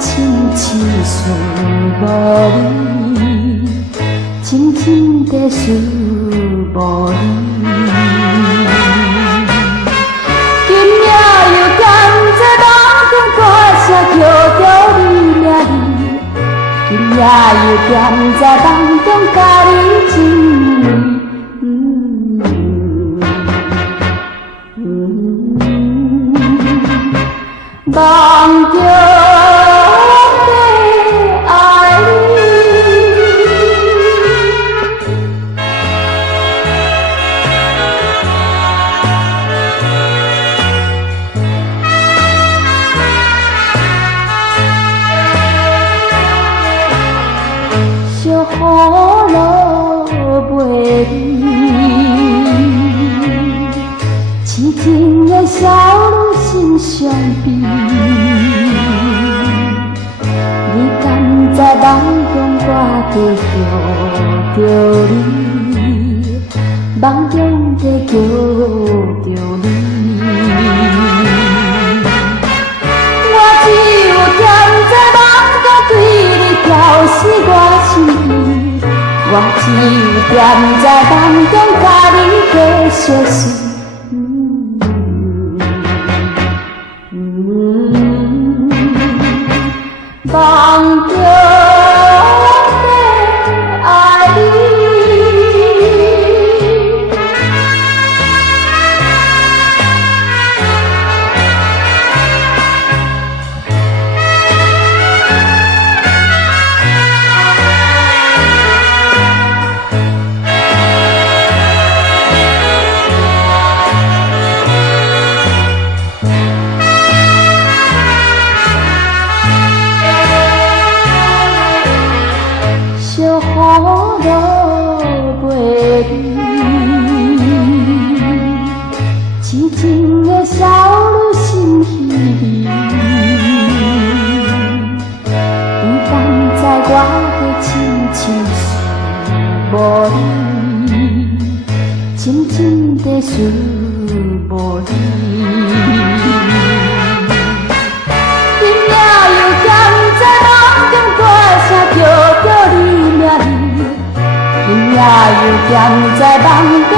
亲像思无你，深深地思无你。今夜又踮在梦中歌声叫着你名字，今夜又踮在梦中甲你亲暝。梦中的爱你，小雨落袂离，痴情的少女心伤悲。在梦中我在叫着你，梦中在叫着你。我只有踮在梦中对你表示我心意，我只有踮在梦中甲你过相思。梦中的爱你，小雨落袂离，痴情的少女心稀微。你敢知我的深深思无你，深深地思无你。今夜又踮在梦中歌声叫着你。今夜又踮在梦中。